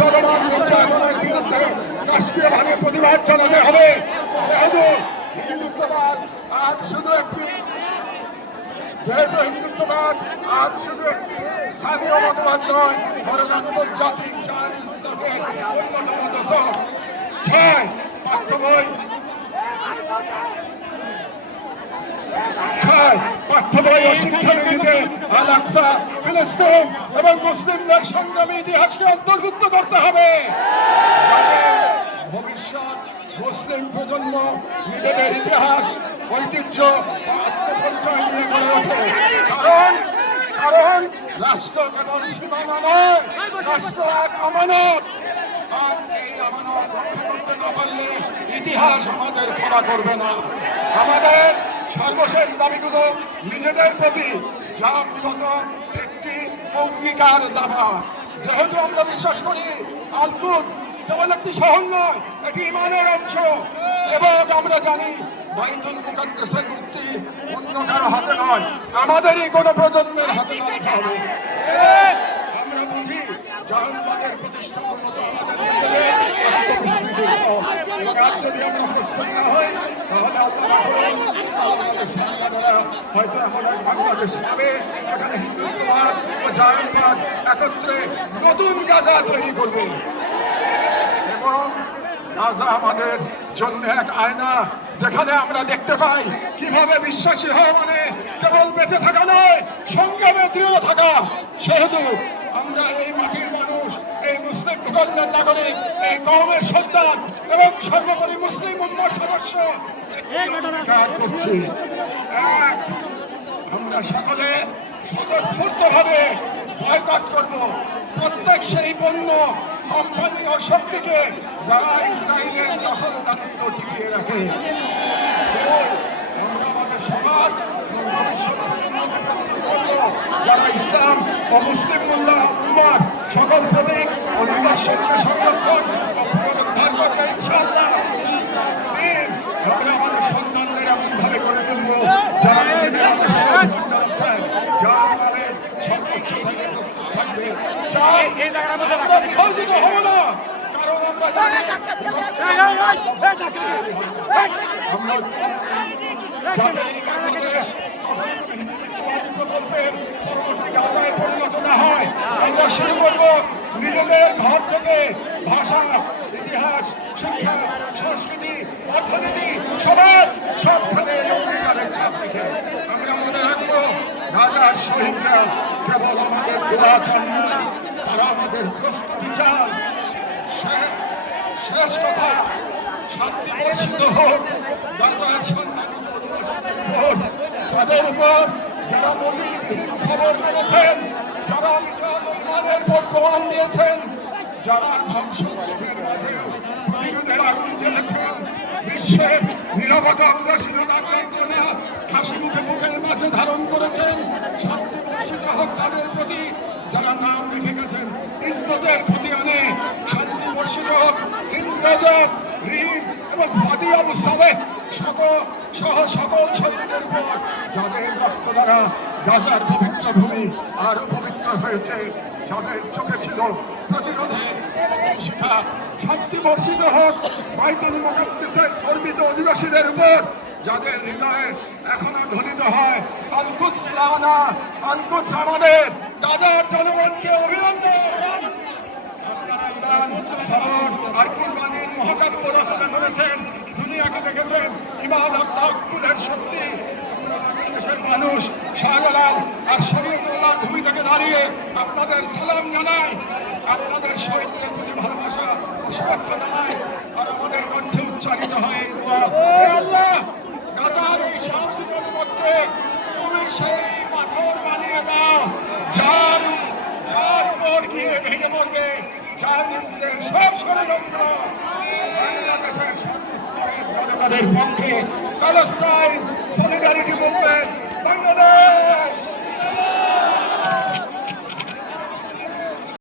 চলমান নির্যাতনের বিরুদ্ধে রাষ্ট্রীয়ভাবে প্রতিবাদ জানাতে হবে হিন্দুত্ববাদ আজ শুধু একটি যেহেতু হিন্দুত্ববাদ আজ শুধু একটি স্থানীয় মতবাদ নয় বরং আন্তর্জাতিক অন্যতম দশক ছয় পাঠ্য বই ছয় পাঠ্য বই ও শিক্ষানীতিতে আল আকসা ফিলিস্তিন এবং মুসলিমদের সংগ্রামী ইতিহাসকে অন্তর্ভুক্ত করতে হবে ভবিষ্যৎ মুসলিম প্রজন্ম নিজেদের ইতিহাস ঐতিহ্য কারণ কারণ রাষ্ট্র কেবল রাষ্ট্র এক আমানত আর আমানত করতে না পারলে ইতিহাস আমাদের ক্ষমা করবে না। আমাদের সর্বশেষ দাবিগুলো নিজেদের প্রতি মূলত একটি অঙ্গীকার দাবা। যেহেতু আমরা বিশ্বাস করি আলকুদ কেবল একটি শহর নয়, এটি ইমানের অংশ। এবং আমরা জানি বাইতুল মুকাদ্দাসের মূর্তি অন্য কারও হাতে নয়, আমাদেরই কোনো প্রজন্মের হাতে হবে আমরা বুঝি জাহানবাদের প্রতিষ্ঠা মূলত আমাদের নিজেদের আত্মবিশ্বাসী এই কাজ যদি আমরা প্রস্তুত না হই তাহলে আল্লাহ আমাদের সন্তানেরা হয়তো এমন এক বাংলাদেশ পাবে এখানে হিন্দুত্ববাদ ও জাহানবাদ একত্রে নতুন গাজা তৈরি করবে এবং গাজা আমাদের জন্য এক আয়না যেখানে আমরা দেখতে পাই কীভাবে বিশ্বাসী হওয়া মানে কেবল বেঁচে থাকা নয় সংগ্রামে দৃঢ় থাকা সেহেতু আমরা এই মাটির মুসলিম ভূখণ্ডের নাগরিক এই কমের সন্তান এবং সর্বোপরি মুসলিম উন্মত সদস্য আমরা সকলে স্বতঃস্ফূর্তভাবে বয়কট করব প্রত্যেক সেই পণ্য কোম্পানি ও শক্তিকে যারা ইসরায়েলের দখল দায়িত্ব টিকিয়ে রাখে সমাজ। যারা ইসলাম ও মুসলিম উম্মার সকল প্রতীক ও নিদর্শনকে সংরক্ষণ পুনরুদ্ধার করবে ইনশাআল্লাহ। আমরা আমাদের সন্তানদের এমনভাবে করে তুলবো যারা আমাদের না কারণ আমরা জানি আমরা যাতে এই বাংলাদেশ হিন্দুত্ববাদী প্রকল্পের পরবর্তী গাজায় পরিণত না হয় আমরা শুরু করব নিজেদের ঘর থেকে। ভাষা, ইতিহাস, শিক্ষা, সংস্কৃতি, অর্থনীতি, সমাজ সবখানে অঙ্গীকারের আমরা মনে রাখব, রাজার শহীদরা কেবল আমাদের দোয়া চান তারা আমাদের প্রস্তুতি চান। শেষ- কথা, শান্তি বর্ষিত হোক গাজার সন্ধান তাদের উপর যারা মোদীর খবর করেছেন যারা বিজয় ইমানের প্রমাণ দিয়েছেন। যারা ধ্বংসযজ্ঞের মাঝে আগুন জ্বেলেছেন বিশ্বের নিরবতা উদাসীনতা হাসি মুখে মুখের মাঝে ধারণ করেছেন। শান্তি বর্ষিত হোক তাদের প্রতি যারা নাম রেখে গেছেন, ইজ্জতের ক্ষতি আনে শান্তি বর্ষিত হোক। ইন্দ্রজব রিম এবং ফাদি আবু সালেহ সকল সহ সকল শহীদের উপর যাদের রক্ত দ্বারা গাজার পবিত্র ভূমি আরও পবিত্র হয়েছে যাদের চোখে ছিল প্রতিরোধের শিখা শান্তি বর্ষিত হোক, বাইতুল মুকাদ্দাসের গর্বিত অধিবাসীদের উপর, যাদের হৃদয়ে এখনও ধ্বনিত হয় আলকুৎ লানা আলকুৎ আমাদের, গাজার জনগণকে অভিনন্দন। মানুষ শাহজালাল আর শরীয়তুল্লাহ ভূমি থেকে দাঁড়িয়ে আপনাদের সালাম জানাই, আপনাদের শহীদদের প্রতি ভালোবাসা শুভেচ্ছা জানাই, আর আমাদের কণ্ঠে উচ্চারিত হয় আল্লাহ গাজার এই মধ্যে তুমি সেই পাথর বানিয়ে দাও, যার যার উপর গিয়ে ভেঙে পড়বে চাইনিজদের সব ষড়যন্ত্র। বাংলাদেশের জনগণের পক্ষে প্যালেস্টাইন সলিডারিটি মুভমেন্ট るのだ